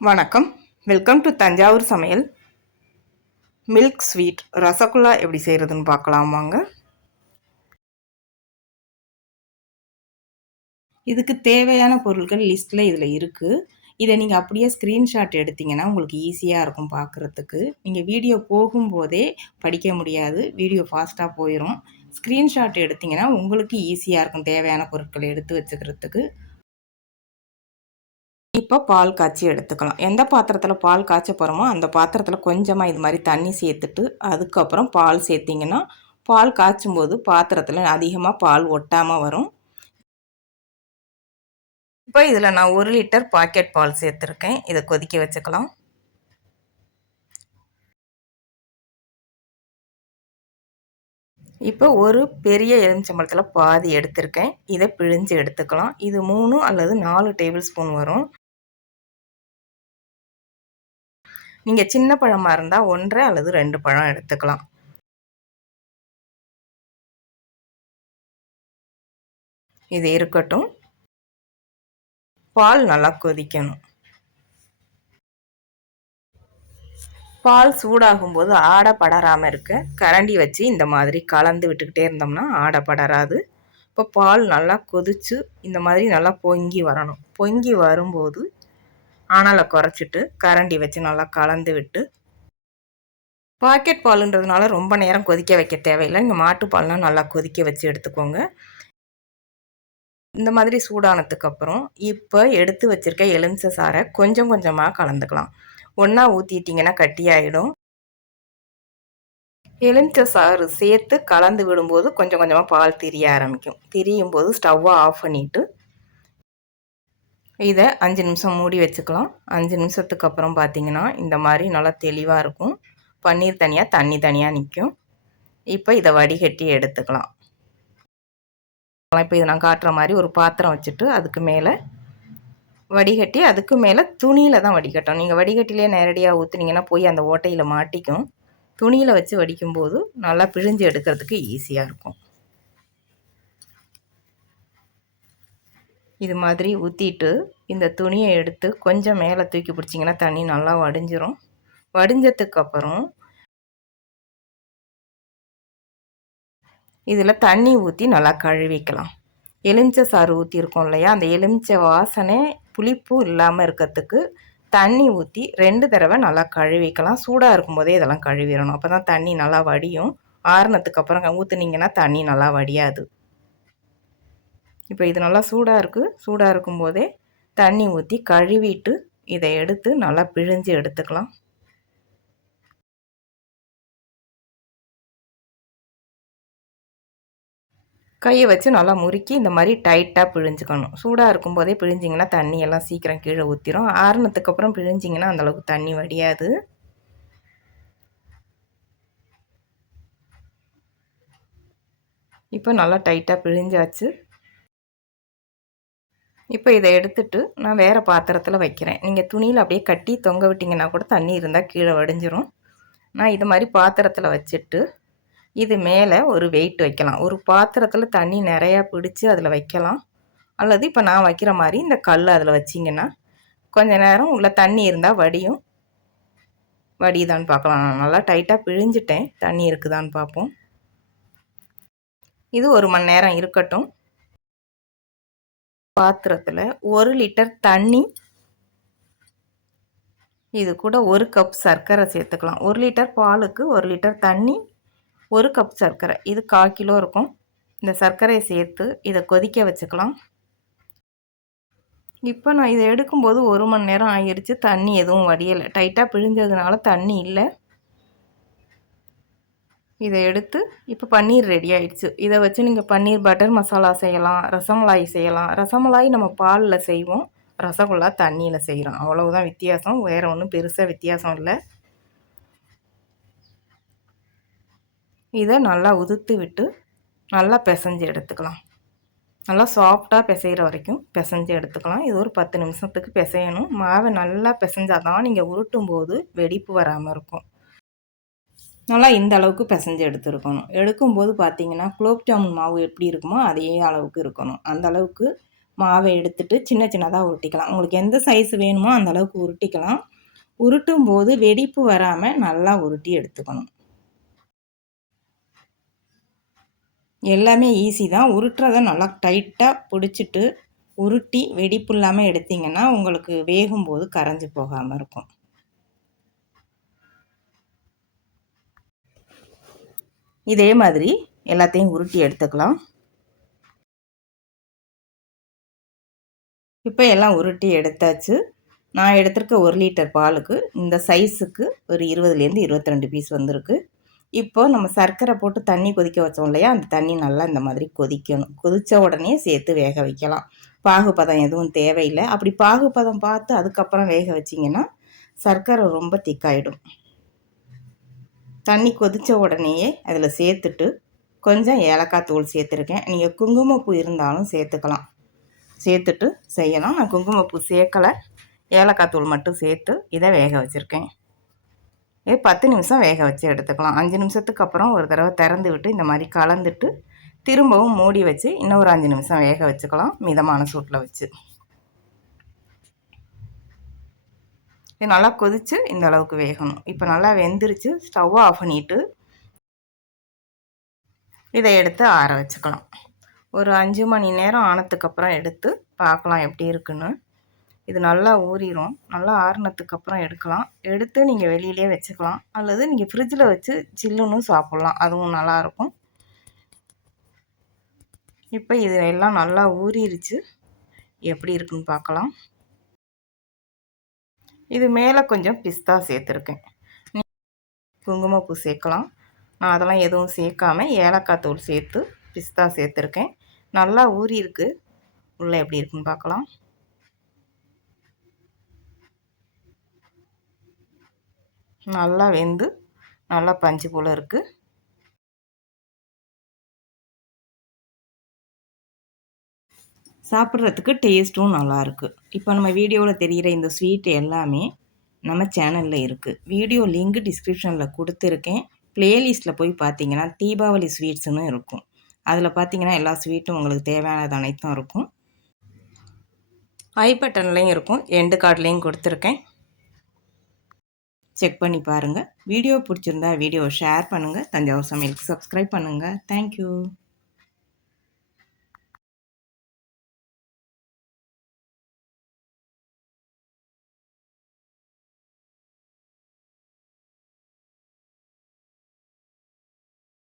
வணக்கம். Welcome to Thanjavur சமையல். Milk sweet rasgulla எப்படி செய்கிறதுன்னு பார்க்கலாம் வாங்க. இதுக்கு தேவையான பொருட்கள் லிஸ்ட்டில் இதில் இருக்குது இதை நீங்கள் அப்படியே ஸ்க்ரீன்ஷாட் எடுத்திங்கன்னா உங்களுக்கு ஈஸியாக இருக்கும் பார்க்குறதுக்கு. நீங்கள் வீடியோ போகும்போதே படிக்க முடியாது. வீடியோ ஃபாஸ்ட்டாக போயிடும் ஸ்க்ரீன்ஷாட் எடுத்திங்கன்னா உங்களுக்கு ஈஸியாக இருக்கும் தேவையான பொருட்களை எடுத்து வச்சுக்கிறதுக்கு. இப்போ பால் காய்ச்சி எடுத்துக்கலாம். எந்த பாத்திரத்தில் பால் காய்ச்ச போகிறோமோ அந்த பாத்திரத்தில் கொஞ்சமாக இது மாதிரி தண்ணி சேர்த்துட்டு அதுக்கப்புறம் பால் சேர்த்திங்கன்னா பால் காய்ச்சும் போது பாத்திரத்தில் அதிகமாக பால் ஒட்டாமல் வரும். இப்போ இதில் நான் ஒரு லிட்டர் பாக்கெட் பால் சேர்த்துருக்கேன். இதை கொதிக்க வச்சுக்கலாம். இப்போ ஒரு பெரிய எலுமிச்சம்பழத்தில் பாதி எடுத்திருக்கேன். இதை பிழிஞ்சு எடுத்துக்கலாம். இது மூணு அல்லது நாலு டேபிள் ஸ்பூன் வரும். நீங்கள் சின்ன பழமாக இருந்தால் ஒன்றரை அல்லது ரெண்டு பழம் எடுத்துக்கலாம். இது இருக்கட்டும். பால் நல்லா கொதிக்கணும். பால் சூடாகும்போது ஆடை படராமல் இருக்க. கரண்டி வச்சு இந்த மாதிரி கலந்து விட்டுக்கிட்டே இருந்தோம்னா ஆடை படராது. இப்போ பால் நல்லா கொதித்து இந்த மாதிரி நல்லா பொங்கி வரணும். பொங்கி வரும்போது ஆனாலை குறைச்சிட்டு கரண்டி வச்சு நல்லா கலந்து விட்டு பாக்கெட் பாலுன்றதுனால ரொம்ப நேரம் கொதிக்க வைக்க தேவையில்லை. இங்கே மாட்டுப்பால்லாம் நல்லா கொதிக்க வச்சு எடுத்துக்கோங்க. இந்த மாதிரி சூடானதுக்கப்புறம் இப்போ எடுத்து வச்சுருக்க எலுமிச்சை சாரை கொஞ்சம் கொஞ்சமாக கலந்துக்கலாம். ஒன்றா ஊற்றிட்டிங்கன்னா கட்டியாயிடும் எலுமிச்சை சாறு சேர்த்து கலந்து விடும்போது கொஞ்சம் கொஞ்சமாக பால் திரிய ஆரம்பிக்கும். திரியும் போது ஸ்டவ்வை ஆஃப் பண்ணிவிட்டு இதை அஞ்சு நிமிஷம் மூடி வச்சுக்கலாம். அஞ்சு நிமிஷத்துக்கு அப்புறம் பார்த்தீங்கன்னா இந்த மாதிரி நல்லா தெளிவாக இருக்கும். பன்னீர் தனியாக தண்ணி தனியாக நிற்கும் இப்போ இதை வடிகட்டி எடுத்துக்கலாம். இப்போ இதை நான் காட்டுற மாதிரி ஒரு பாத்திரம் வச்சுட்டு அதுக்கு மேலே வடிகட்டி அதுக்கு மேலே துணியில் தான் வடிகட்டும் நீங்கள் வடிகட்டிலே நேரடியாக ஊற்றுனீங்கன்னா போய் அந்த ஓட்டையில் மாட்டிக்கும். துணியில் வச்சு வடிக்கும்போது நல்லா பிழிஞ்சு எடுக்கிறதுக்கு ஈஸியாக இருக்கும். இது மாதிரி ஊற்றிட்டு இந்த துணியை எடுத்து கொஞ்சம் மேலே தூக்கி பிடிச்சிங்கன்னா தண்ணி நல்லா வடிஞ்சிரும். வடிஞ்சதுக்கப்புறம் இதில் தண்ணி ஊற்றி நல்லா கழுவிக்கலாம் எலுமிச்சை சாறு ஊற்றிருக்கோம் இல்லையா? அந்த எலுமிச்சை வாசனை புளிப்பு இல்லாமல் இருக்கிறதுக்கு தண்ணி ஊற்றி ரெண்டு தடவை நல்லா கழுவிக்கலாம் சூடாக இருக்கும்போதே இதெல்லாம் கழுவிடணும். அப்போ தான் தண்ணி நல்லா வடியும். ஆறுனதுக்கு அப்புறம் ஊற்றுனீங்கன்னா தண்ணி நல்லா வடியாது. இப்போ இது நல்லா சூடாக இருக்குது சூடாக இருக்கும்போதே தண்ணி ஊற்றி கழுவிட்டு இதை எடுத்து நல்லா பிழிஞ்சு எடுத்துக்கலாம். கையை வச்சு நல்லா முறுக்கி இந்த மாதிரி டைட்டாக பிழிஞ்சுக்கணும். சூடாக இருக்கும்போதே பிழிஞ்சிங்கன்னா தண்ணி எல்லாம் சீக்கிரம் கீழே ஊற்றிடும் ஆறுனதுக்கப்புறம் பிழிஞ்சிங்கன்னா அந்தளவுக்கு தண்ணி வடியாது. இப்போ நல்லா டைட்டாக பிழிஞ்சாச்சு. இப்போ இதை எடுத்துட்டு நான் வேறு பாத்திரத்தில் வைக்கிறேன். நீங்கள் துணியில் அப்படியே கட்டி தொங்க விட்டிங்கன்னா கூட தண்ணி இருந்தால் கீழே வடிஞ்சிரும். நான் இது மாதிரி பாத்திரத்தில் வச்சுட்டு இது மேலே ஒரு வெயிட் வைக்கலாம். ஒரு பாத்திரத்தில் தண்ணி நிறையா பிடிச்சி அதில் வைக்கலாம். அல்லது இப்போ நான் வைக்கிற மாதிரி இந்த கல் அதில் வச்சிங்கன்னா கொஞ்சம் நேரம் உள்ள தண்ணி இருந்தால் வடியும். வடியுதான்னு பார்க்கலாம். நான் நல்லா டைட்டாக பிழிஞ்சிட்டேன். தண்ணி இருக்குதான்னு பார்ப்போம். இது ஒரு மணி நேரம் இருக்கட்டும். பாத்திரத்தில் ஒரு லிட்டர் தண்ணி இது கூட ஒரு கப் சர்க்கரை சேர்த்துக்கலாம். ஒரு லிட்டர் பாலுக்கு ஒரு லிட்டர் தண்ணி ஒரு கப் சர்க்கரை. இது கால் கிலோ இருக்கும். இந்த சர்க்கரையை சேர்த்து இதை கொதிக்க வச்சுக்கலாம். இப்போ நான் இதை எடுக்கும்போது ஒரு மணி நேரம் ஆகிடுச்சு தண்ணி எதுவும் வடியலை. டைட்டாக பிழிஞ்சதுனால தண்ணி இல்லை. இதை எடுத்து இப்போ பன்னீர் ரெடி ஆயிடுச்சு. இதை வச்சு நீங்கள் பன்னீர் பட்டர் மசாலா செய்யலாம் ரசமலாய் செய்யலாம். ரசமலாய் நம்ம பாலில் செய்வோம். ரசகுல்லா தண்ணியில் செய்கிறோம் அவ்வளவுதான் வித்தியாசம். வேறு ஒன்றும் பெருசாக வித்தியாசம் இல்லை. இதை நல்லா உதுத்து விட்டு நல்லா பிசைஞ்சு எடுத்துக்கலாம். நல்லா சாஃப்டாக பிசைகிற வரைக்கும் பிசைஞ்சு எடுத்துக்கலாம். இது ஒரு பத்து நிமிஷத்துக்கு பிசையணும். மாவை நல்லா பிசைஞ்சாதான் தான் நீங்கள் உருட்டும் போது வெடிப்பு வராமல் இருக்கும். நல்லா இந்த அளவுக்கு பிசைஞ்சு எடுத்துருக்கணும். எடுக்கும்போது பார்த்தீங்கன்னா குலோப் ஜாமுன் மாவு எப்படி இருக்குமோ அதே அளவுக்கு இருக்கணும். அந்த அளவுக்கு மாவை எடுத்துட்டு சின்ன சின்னதாக உருட்டிக்கலாம். உங்களுக்கு எந்த சைஸ் வேணுமோ அந்த அளவுக்கு உருட்டிக்கலாம். உருட்டும் போது வெடிப்பு வராமல் நல்லா உருட்டி எடுத்துக்கணும். எல்லாமே ஈஸி தான். உருட்டுறத நல்லா டைட்டாக பிடிச்சிட்டு உருட்டி வெடிப்பு இல்லாமல் எடுத்திங்கன்னா உங்களுக்கு வேகும்போது கரைஞ்சி போகாமல் இருக்கும். இதே மாதிரி எல்லாத்தையும் உருட்டி எடுத்துக்கலாம். இப்போ எல்லாம் உருட்டி எடுத்தாச்சு. நான் எடுத்திருக்க ஒரு லிட்டர் பாலுக்கு இந்த சைஸுக்கு ஒரு இருபதுலேருந்து இருபத்தி ரெண்டு பீஸ் வந்திருக்கு. இப்போ நம்ம சர்க்கரை போட்டு தண்ணி கொதிக்க வச்சோம் இல்லையா? அந்த தண்ணி நல்லா இந்த மாதிரி கொதிக்கணும். கொதித்த உடனே சேர்த்து வேக வைக்கலாம். பாகுபதம் எதுவும் தேவையில்லை. அப்படி பாகுபதம் பார்த்து அதுக்கப்புறம் வேக வச்சிங்கன்னா சர்க்கரை ரொம்ப திக்காயிடும் தண்ணி கொதித்த உடனேயே அதில் சேர்த்துட்டு கொஞ்சம் ஏலக்காய் தூள் சேர்த்துருக்கேன். நீங்கள் குங்குமப்பூ இருந்தாலும் சேர்த்துக்கலாம். சேர்த்துட்டு செய்யலாம். நான் குங்குமப்பூ சேர்க்கலை. ஏலக்காய் தூள் மட்டும் சேர்த்து இதை வேக வச்சுருக்கேன். இது பத்து நிமிஷம் வேக வச்சு எடுத்துக்கலாம். அஞ்சு நிமிஷத்துக்கு அப்புறம் ஒரு தடவை திறந்து விட்டு இந்த மாதிரி கலந்துட்டு திரும்பவும் மூடி வச்சு இன்னும் ஒரு அஞ்சு நிமிஷம் வேக வச்சுக்கலாம். மிதமான சூட்டில் வச்சு. இது நல்லா கொதித்து இந்த அளவுக்கு வேகணும். இப்போ நல்லா வெந்துருச்சு. ஸ்டவ்வை ஆஃப் பண்ணிவிட்டு இதை எடுத்து ஆற வச்சுக்கலாம். ஒரு அஞ்சு மணி நேரம் ஆனதுக்கப்புறம் எடுத்து பார்க்கலாம் எப்படி இருக்குன்னு. இது நல்லா ஊறிடும் நல்லா ஆறுனதுக்கு அப்புறம் எடுக்கலாம். எடுத்து நீங்கள் வெளியிலே வச்சுக்கலாம். அல்லது நீங்கள் ஃப்ரிட்ஜில் வச்சு சில்லுன்னு சாப்பிட்லாம். அதுவும் நல்லாயிருக்கும் இப்போ இது எல்லாம் நல்லா ஊறிடுச்சு எப்படி இருக்குன்னு பார்க்கலாம். இது மேலே கொஞ்சம் பிஸ்தா சேர்த்துருக்கேன். குங்குமப்பூ சேர்க்கலாம். நான் அதெல்லாம் எதுவும் சேர்க்காம ஏலக்காய் தூள் சேர்த்து பிஸ்தா சேர்த்துருக்கேன். நல்லா ஊறி இருக்கு. உள்ளே எப்படி இருக்குன்னு பார்க்கலாம். நல்லா வெந்து நல்லா பஞ்சு போல் இருக்குது சாப்பிட்றதுக்கு டேஸ்ட்டும் நல்லாயிருக்கு. இப்போ நம்ம வீடியோவில் தெரிகிற இந்த ஸ்வீட் எல்லாமே நம்ம சேனலில் இருக்குது வீடியோ லிங்க் டிஸ்கிரிப்ஷனில் கொடுத்துருக்கேன். ப்ளேலிஸ்ட்டில் போய் பார்த்தீங்கன்னா தீபாவளி ஸ்வீட்ஸ்னு இருக்கும். அதில் பார்த்தீங்கன்னா எல்லா ஸ்வீட்டும் உங்களுக்கு தேவையானது அனைத்தும் இருக்கும். ஐ பட்டன்லேயும் இருக்கும். எண்டு கார்ட்லேயும் கொடுத்துருக்கேன். செக் பண்ணி பாருங்கள் வீடியோ பிடிச்சிருந்தா வீடியோ ஷேர் பண்ணுங்கள் தஞ்சாவூர் சமையலுக்கு சப்ஸ்கிரைப் பண்ணுங்கள் தேங்க்யூ